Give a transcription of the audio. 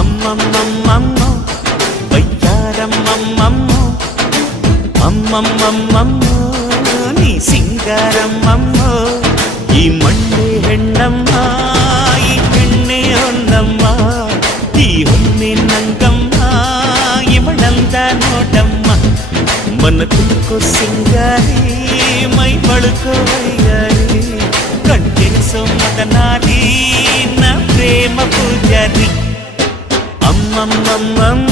అమ్మమ్మమ్మమ్మో వయ్యారమ్మమ్మమ్మో అమ్మమ్మమ్మమ్మో నీ సింగారమ్మమ్మో ಈ ಮಂಡೆ ಹೆಣ್ಣಮ್ಮ ಈ ಹೆಣ್ಣೆ ಹೊನ್ನಮ್ಮ ಈ ಹೊನ್ನಿನಂಗಮ್ಮ ಇವಳಂದ ನೋಡಮ್ಮ ಮನ ತುಕ್ಕೋ ಸಿಂಗಾರಿ ಮೈ ಬಳುಕೋ ವೈಯಾರಿ ಕಣ್ಣೆನಿಸೋ ಮದನಾರಿ ನ ಪ್ರೇಮ ಪೂಜಾರಿ ಅಮ್ಮಮ್ಮಮ್ಮಮ್ಮ